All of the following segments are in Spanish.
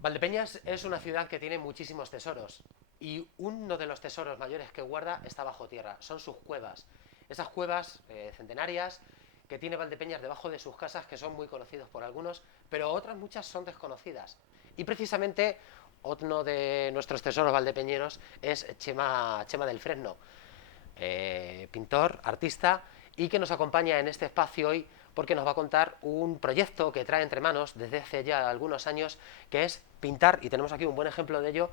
Valdepeñas es una ciudad que tiene muchísimos tesoros y uno de los tesoros mayores que guarda está bajo tierra, son sus cuevas. Esas cuevas centenarias que tiene Valdepeñas debajo de sus casas, que son muy conocidos por algunos, pero otras muchas son desconocidas. Y precisamente uno de nuestros tesoros valdepeñeros es Chema del Fresno, pintor, artista, y que nos acompaña en este espacio hoy porque nos va a contar un proyecto que trae entre manos desde hace ya algunos años, que es pintar, y tenemos aquí un buen ejemplo de ello,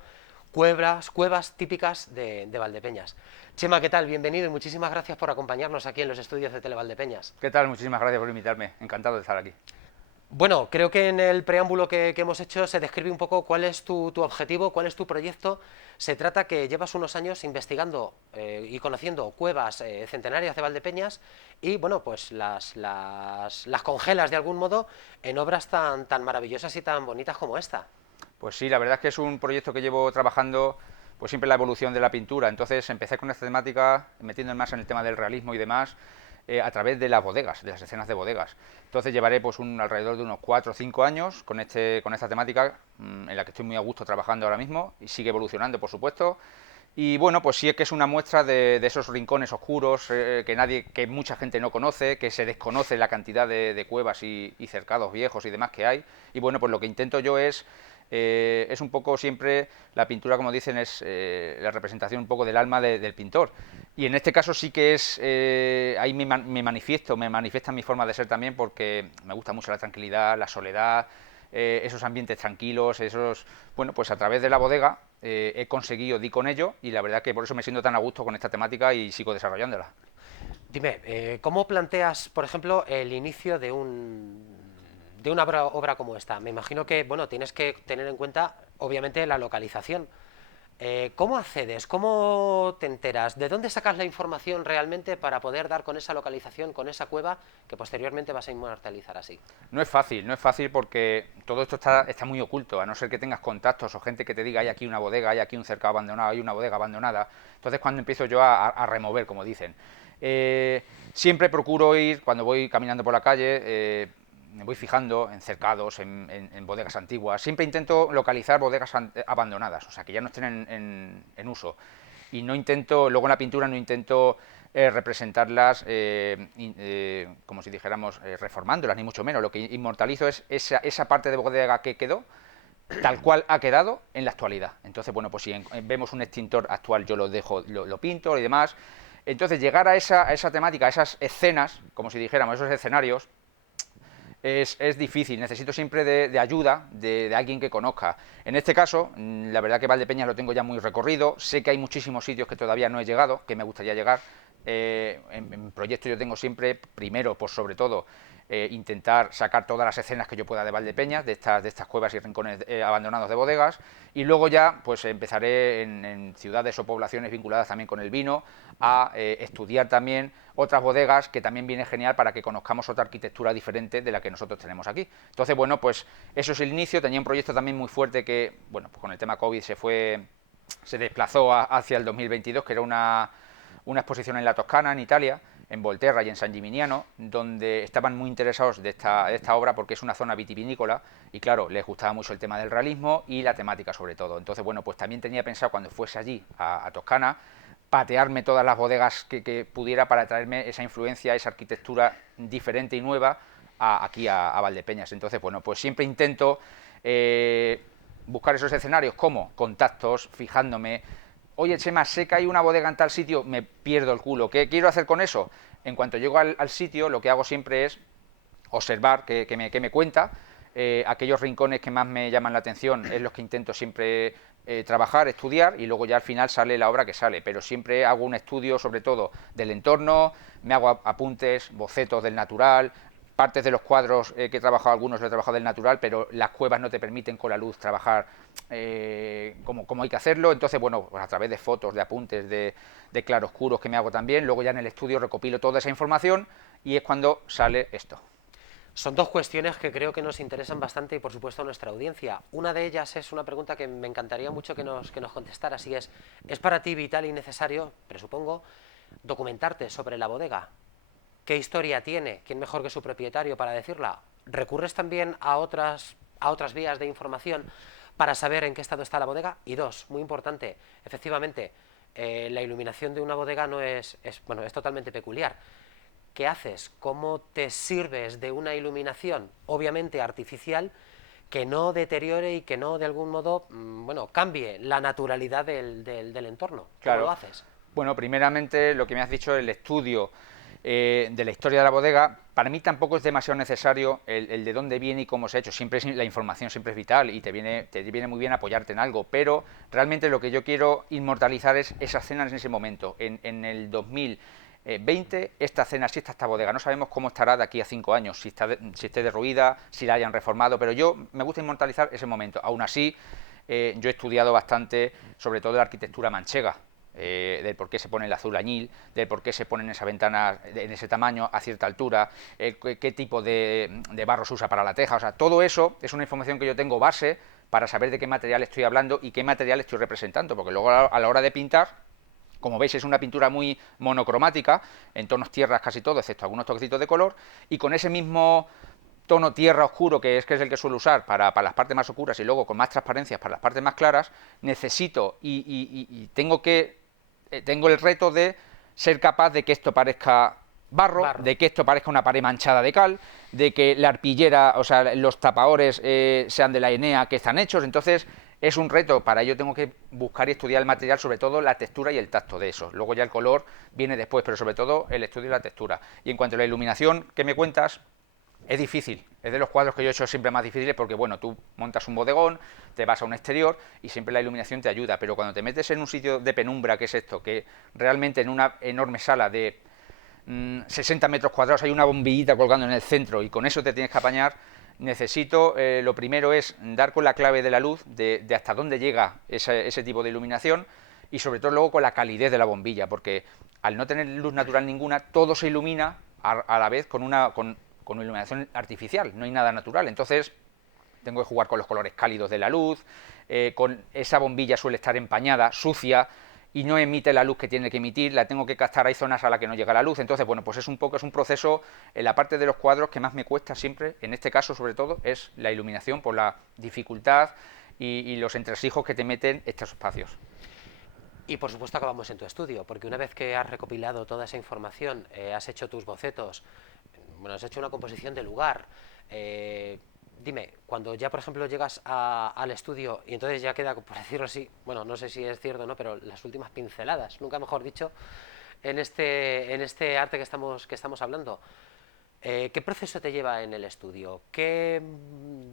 cuevas típicas de Valdepeñas. Chema, ¿qué tal? Bienvenido y muchísimas gracias por acompañarnos aquí en los estudios de Televaldepeñas. ¿Qué tal? Muchísimas gracias por invitarme. Encantado de estar aquí. Bueno, creo que en el preámbulo que hemos hecho se describe un poco cuál es tu objetivo, cuál es tu proyecto. Se trata que llevas unos años investigando y conociendo cuevas centenarias de Valdepeñas y, bueno, pues las congelas de algún modo en obras tan maravillosas y tan bonitas como esta. Pues sí, la verdad es que es un proyecto que llevo trabajando pues siempre en la evolución de la pintura. Entonces empecé con esta temática, metiéndome más en el tema del realismo y demás, a través de las bodegas, de las escenas de bodegas. Entonces llevaré pues alrededor de unos 4 o 5 años con esta temática, en la que estoy muy a gusto trabajando ahora mismo y sigue evolucionando, por supuesto. Y bueno, pues sí es que es una muestra de esos rincones oscuros que mucha gente no conoce, que se desconoce la cantidad de cuevas y cercados viejos y demás que hay. Y bueno, pues lo que intento yo es un poco siempre, la pintura, como dicen, es la representación un poco del alma del pintor. Y en este caso sí que es, ahí me manifiesta mi forma de ser también, porque me gusta mucho la tranquilidad, la soledad, esos ambientes tranquilos, bueno, pues a través de la bodega he conseguido, di con ello, y la verdad que por eso me siento tan a gusto con esta temática y sigo desarrollándola. Dime, ¿cómo planteas, por ejemplo, el inicio de una obra como esta? Me imagino que, bueno, tienes que tener en cuenta, obviamente, la localización. ¿Cómo accedes? ¿Cómo te enteras? ¿De dónde sacas la información realmente para poder dar con esa localización, con esa cueva que posteriormente vas a inmortalizar así? No es fácil porque todo esto está muy oculto, a no ser que tengas contactos o gente que te diga hay aquí una bodega, hay aquí un cercado abandonado, hay una bodega abandonada. Entonces cuando empiezo yo a remover, como dicen. Siempre procuro ir, cuando voy caminando por la calle, me voy fijando en cercados, en bodegas antiguas. Siempre intento localizar bodegas abandonadas, o sea, que ya no estén en uso. Y no intento, luego en la pintura no intento representarlas como si dijéramos reformándolas, ni mucho menos. Lo que inmortalizo es esa parte de bodega que quedó, tal cual ha quedado en la actualidad. Entonces, bueno, pues si vemos un extintor actual, yo lo dejo, lo pinto y demás. Entonces, llegar a esa temática, a esas escenas, como si dijéramos, esos escenarios, es difícil, necesito siempre de ayuda de alguien que conozca. En este caso, la verdad que Valdepeñas lo tengo ya muy recorrido, sé que hay muchísimos sitios que todavía no he llegado, que me gustaría llegar. En proyecto yo tengo siempre, primero, por sobre todo, intentar sacar todas las escenas que yo pueda de Valdepeñas, de estas cuevas y rincones abandonados de bodegas, y luego ya pues empezaré en ciudades o poblaciones vinculadas también con el vino a estudiar también otras bodegas, que también viene genial para que conozcamos otra arquitectura diferente de la que nosotros tenemos aquí. Entonces, bueno, pues eso es el inicio. Tenía un proyecto también muy fuerte que, bueno, pues con el tema COVID se desplazó hacia el 2022, que era una exposición en la Toscana, en Italia, en Volterra y en San Gimignano, donde estaban muy interesados de esta obra porque es una zona vitivinícola y claro, les gustaba mucho el tema del realismo y la temática sobre todo. Entonces, bueno, pues también tenía pensado cuando fuese allí a Toscana patearme todas las bodegas que pudiera para traerme esa influencia, esa arquitectura diferente y nueva aquí a Valdepeñas. Entonces, bueno, pues siempre intento buscar esos escenarios como contactos, fijándome. Oye, Chema, sé que hay una bodega en tal sitio, me pierdo el culo. ¿Qué quiero hacer con eso? En cuanto llego al sitio, lo que hago siempre es observar qué me cuenta. Aquellos rincones que más me llaman la atención es los que intento siempre trabajar, estudiar, y luego ya al final sale la obra que sale, pero siempre hago un estudio sobre todo del entorno, me hago apuntes, bocetos del natural, partes de los cuadros que he trabajado, algunos los he trabajado del natural, pero las cuevas no te permiten con la luz trabajar como hay que hacerlo. Entonces, bueno, pues a través de fotos, de apuntes, de claroscuros que me hago también, luego ya en el estudio recopilo toda esa información y es cuando sale esto. Son dos cuestiones que creo que nos interesan bastante y, por supuesto, a nuestra audiencia. Una de ellas es una pregunta que me encantaría mucho que nos contestaras y ¿es para ti vital y necesario, presupongo, documentarte sobre la bodega? ¿Qué historia tiene? ¿Quién mejor que su propietario para decirla? ¿Recurres también a otras vías de información para saber en qué estado está la bodega. Y dos, muy importante, efectivamente, la iluminación de una bodega no bueno, es totalmente peculiar. ¿Qué haces? ¿Cómo te sirves de una iluminación, obviamente artificial, que no deteriore y que no de algún modo, bueno, cambie la naturalidad del entorno? ¿Cómo lo Claro. haces? Bueno, primeramente lo que me has dicho, el estudio de la historia de la bodega, para mí tampoco es demasiado necesario el de dónde viene y cómo se ha hecho. Siempre es, la información siempre es vital y te viene muy bien apoyarte en algo, pero realmente lo que yo quiero inmortalizar es esas cenas en ese momento. En el 2020, esta cena, si está esta bodega, no sabemos cómo estará de aquí a 5 años, si esté derruida, si la hayan reformado, pero yo me gusta inmortalizar ese momento. Aún así, yo he estudiado bastante, sobre todo la arquitectura manchega, del por qué se pone el azul añil, del por qué se ponen esas ventanas en ese tamaño, a cierta altura, qué tipo de barro se usa para la teja. O sea, todo eso es una información que yo tengo base para saber de qué material estoy hablando y qué material estoy representando, porque luego a la hora de pintar, como veis, es una pintura muy monocromática, en tonos tierras casi todo, excepto algunos toquecitos de color, y con ese mismo tono tierra oscuro, que es el que suelo usar para las partes más oscuras y luego con más transparencias para las partes más claras, necesito tengo el reto de ser capaz de que esto parezca barro, de que esto parezca una pared manchada de cal, de que la arpillera, o sea, los tapadores sean de la Enea que están hechos. Entonces es un reto, para ello tengo que buscar y estudiar el material, sobre todo la textura y el tacto de eso. Luego ya el color viene después, pero sobre todo el estudio y la textura. Y en cuanto a la iluminación que me cuentas, es difícil, es de los cuadros que yo he hecho siempre más difíciles porque, bueno, tú montas un bodegón, te vas a un exterior y siempre la iluminación te ayuda, pero cuando te metes en un sitio de penumbra, que es esto, que realmente en una enorme sala de 60 metros cuadrados hay una bombillita colgando en el centro y con eso te tienes que apañar, necesito, lo primero es dar con la clave de la luz, de hasta dónde llega ese tipo de iluminación y sobre todo luego con la calidez de la bombilla, porque al no tener luz natural ninguna, todo se ilumina a la vez con iluminación artificial, no hay nada natural. Entonces tengo que jugar con los colores cálidos de la luz, con esa bombilla suele estar empañada, sucia, y no emite la luz que tiene que emitir, la tengo que captar, hay zonas a las que no llega la luz. Entonces, bueno, pues es un proceso en la parte de los cuadros que más me cuesta siempre, en este caso sobre todo, es la iluminación por la dificultad y los entresijos que te meten estos espacios. Y por supuesto acabamos en tu estudio, porque una vez que has recopilado toda esa información, has hecho tus bocetos, bueno, has hecho una composición de lugar, dime, cuando ya por ejemplo llegas al estudio y entonces ya queda, por decirlo así, bueno, no sé si es cierto o no, pero las últimas pinceladas, nunca mejor dicho, en este arte que estamos hablando, ¿qué proceso te lleva en el estudio? ¿Qué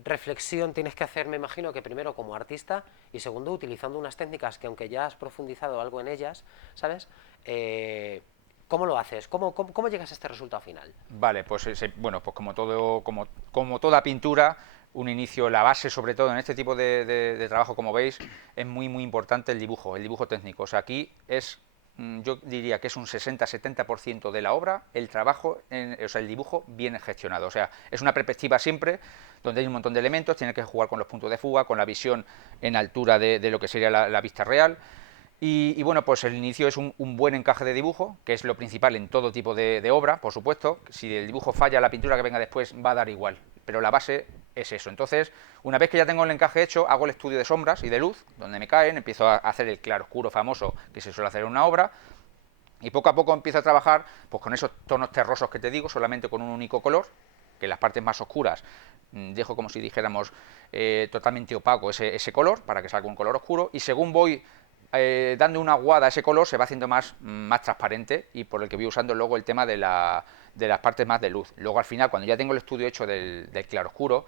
reflexión tienes que hacer, me imagino, que primero como artista y segundo utilizando unas técnicas que aunque ya has profundizado algo en ellas, ¿sabes? ¿Cómo lo haces? ¿Cómo llegas a este resultado final? Vale, pues bueno, pues como toda pintura, un inicio, la base sobre todo en este tipo de trabajo, como veis, es muy importante el dibujo técnico. O sea, aquí yo diría que es un 60-70% de la obra, el trabajo, o sea, el dibujo bien gestionado. O sea, es una perspectiva siempre donde hay un montón de elementos, tiene que jugar con los puntos de fuga, con la visión en altura de lo que sería la vista real. Y bueno, pues el inicio es un buen encaje de dibujo, que es lo principal en todo tipo de obra, por supuesto. Si el dibujo falla, la pintura que venga después va a dar igual, pero la base es eso. Entonces, una vez que ya tengo el encaje hecho, hago el estudio de sombras y de luz, donde me caen, empiezo a hacer el claroscuro famoso que se suele hacer en una obra, y poco a poco empiezo a trabajar pues con esos tonos terrosos que te digo, solamente con un único color, que en las partes más oscuras dejo como si dijéramos totalmente opaco ese color, para que salga un color oscuro, y según voy dando una aguada a ese color se va haciendo más transparente y por el que voy usando luego el tema de las partes más de luz. Luego al final, cuando ya tengo el estudio hecho del claroscuro,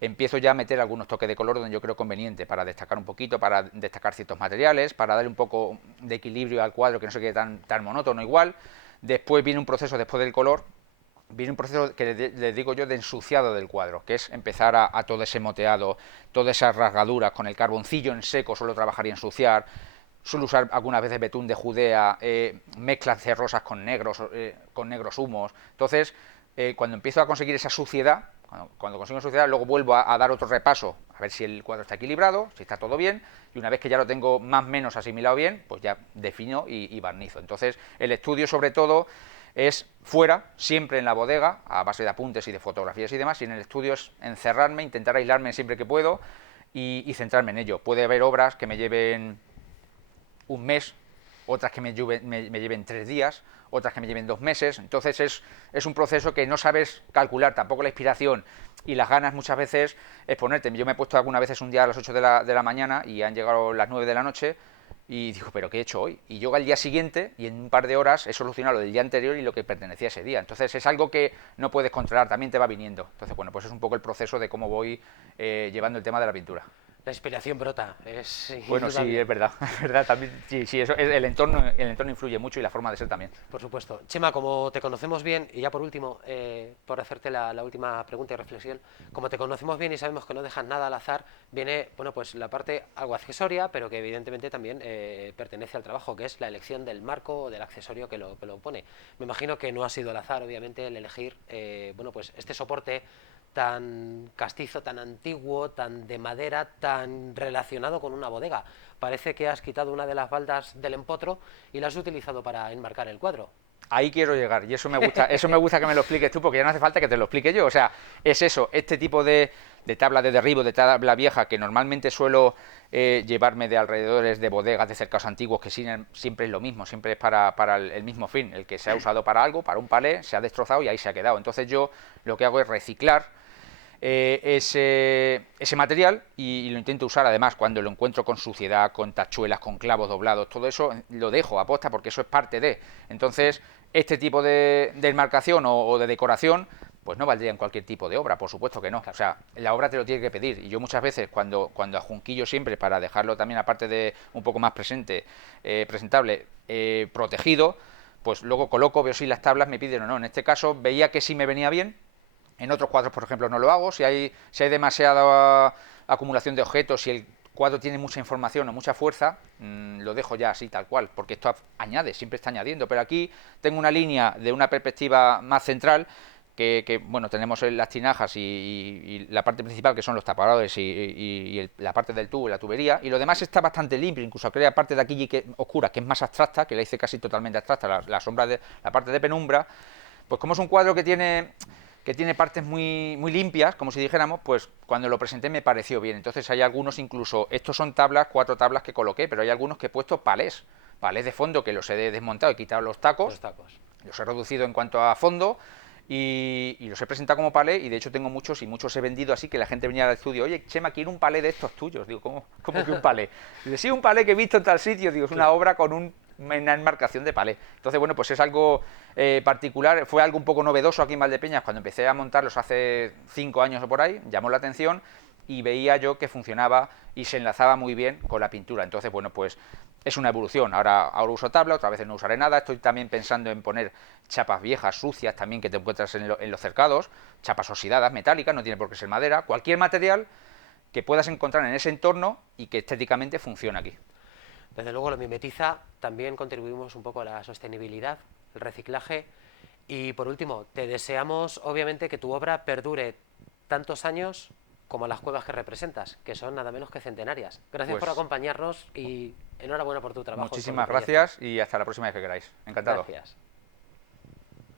empiezo ya a meter algunos toques de color donde yo creo conveniente, para destacar un poquito, para destacar ciertos materiales, para darle un poco de equilibrio al cuadro que no se quede tan monótono igual. Después viene un proceso, después del color, viene un proceso que les digo yo de ensuciado del cuadro, que es empezar a todo ese moteado, todas esas rasgaduras, con el carboncillo en seco suelo trabajar y ensuciar, suelo usar algunas veces betún de Judea, mezclas cerrosas con negros humos. Entonces, cuando empiezo a conseguir esa suciedad, cuando consigo suciedad, luego vuelvo a dar otro repaso, a ver si el cuadro está equilibrado, si está todo bien, y una vez que ya lo tengo más o menos asimilado bien, pues ya defino y barnizo. Entonces, el estudio sobre todo es fuera, siempre en la bodega, a base de apuntes y de fotografías y demás, y en el estudio es encerrarme, intentar aislarme siempre que puedo, y centrarme en ello. Puede haber obras que me lleven un mes, otras que me lleven 3 días, otras que me lleven 2 meses. Entonces es un proceso que no sabes calcular, tampoco la inspiración y las ganas muchas veces es ponerte. Yo me he puesto algunas veces un día a las 8 de la mañana y han llegado las 9 de la noche y digo, ¿pero qué he hecho hoy? Y llego al día siguiente y en un par de horas he solucionado lo del día anterior y lo que pertenecía a ese día. Entonces es algo que no puedes controlar, también te va viniendo. Entonces, bueno, pues es un poco el proceso de cómo voy llevando el tema de la pintura. La inspiración brota, es Bueno, sí, indudable. es verdad, es verdad, también, sí, eso, el entorno influye mucho y la forma de ser también. Por supuesto. Chema, como te conocemos bien, y ya por último, por hacerte la última pregunta y reflexión, como te conocemos bien y sabemos que no dejas nada al azar, viene, bueno, pues la parte algo accesoria, pero que evidentemente también pertenece al trabajo, que es la elección del marco o del accesorio que lo pone. Me imagino que no ha sido al azar, obviamente, el elegir, bueno, pues este soporte tan castizo, tan antiguo, tan de madera, tan relacionado con una bodega. Parece que has quitado una de las baldas del empotro y la has utilizado para enmarcar el cuadro. Ahí quiero llegar y eso me gusta que me lo expliques tú porque ya no hace falta que te lo explique yo. O sea, es eso, este tipo de tabla de derribo, de tabla vieja que normalmente suelo llevarme de alrededores de bodegas, de cercados antiguos, que siempre es lo mismo, siempre es para el mismo fin, el que se ha usado para algo, para un palé, se ha destrozado y ahí se ha quedado. Entonces yo lo que hago es reciclar ese material y lo intento usar además cuando lo encuentro con suciedad, con tachuelas, con clavos doblados, todo eso lo dejo a posta porque eso es parte de. Entonces, este tipo de enmarcación o de decoración pues no valdría en cualquier tipo de obra, por supuesto que no. O sea, la obra te lo tiene que pedir. Y yo muchas veces, cuando ajunquillo siempre para dejarlo también, aparte de un poco más presentable, protegido, pues luego coloco, veo si las tablas me piden o no. En este caso veía que sí me venía bien. En otros cuadros, por ejemplo, no lo hago. Si hay demasiada acumulación de objetos, si el cuadro tiene mucha información o mucha fuerza, lo dejo ya así, tal cual, porque esto añade, siempre está añadiendo. Pero aquí tengo una línea de una perspectiva más central, bueno, tenemos las tinajas y la parte principal, que son los tapadores y la parte del tubo y la tubería, y lo demás está bastante limpio, incluso aquella parte de aquí oscura, que es más abstracta, que la hice casi totalmente abstracta, la sombra la parte de penumbra, pues como es un cuadro que tiene partes muy, muy limpias, como si dijéramos, pues cuando lo presenté me pareció bien. Entonces hay algunos incluso, estos son 4 tablas que coloqué, pero hay algunos que he puesto palés de fondo que los he desmontado, he quitado los tacos, los he reducido en cuanto a fondo y los he presentado como palé y de hecho tengo muchos y muchos he vendido así que la gente venía al estudio, oye, Chema, quiero un palé de estos tuyos. Digo, ¿cómo que un palé? Dice, sí, un palé que he visto en tal sitio. Digo, es una obra con una enmarcación de palé. Entonces, bueno, pues es algo particular, fue algo un poco novedoso aquí en Valdepeñas cuando empecé a montarlos hace 5 años o por ahí, llamó la atención y veía yo que funcionaba y se enlazaba muy bien con la pintura. Entonces, bueno, pues es una evolución. Ahora uso tabla, otras veces no usaré nada. Estoy también pensando en poner chapas viejas, sucias, también que te encuentras en los cercados, chapas oxidadas, metálicas, no tiene por qué ser madera, cualquier material que puedas encontrar en ese entorno y que estéticamente funcione aquí. Desde luego, lo mimetiza, también contribuimos un poco a la sostenibilidad, el reciclaje. Y por último, te deseamos obviamente que tu obra perdure tantos años como las cuevas que representas, que son nada menos que centenarias. Gracias Pues por acompañarnos y enhorabuena por tu trabajo. muchísimas gracias y hasta la próxima vez que queráis. Encantado. Gracias.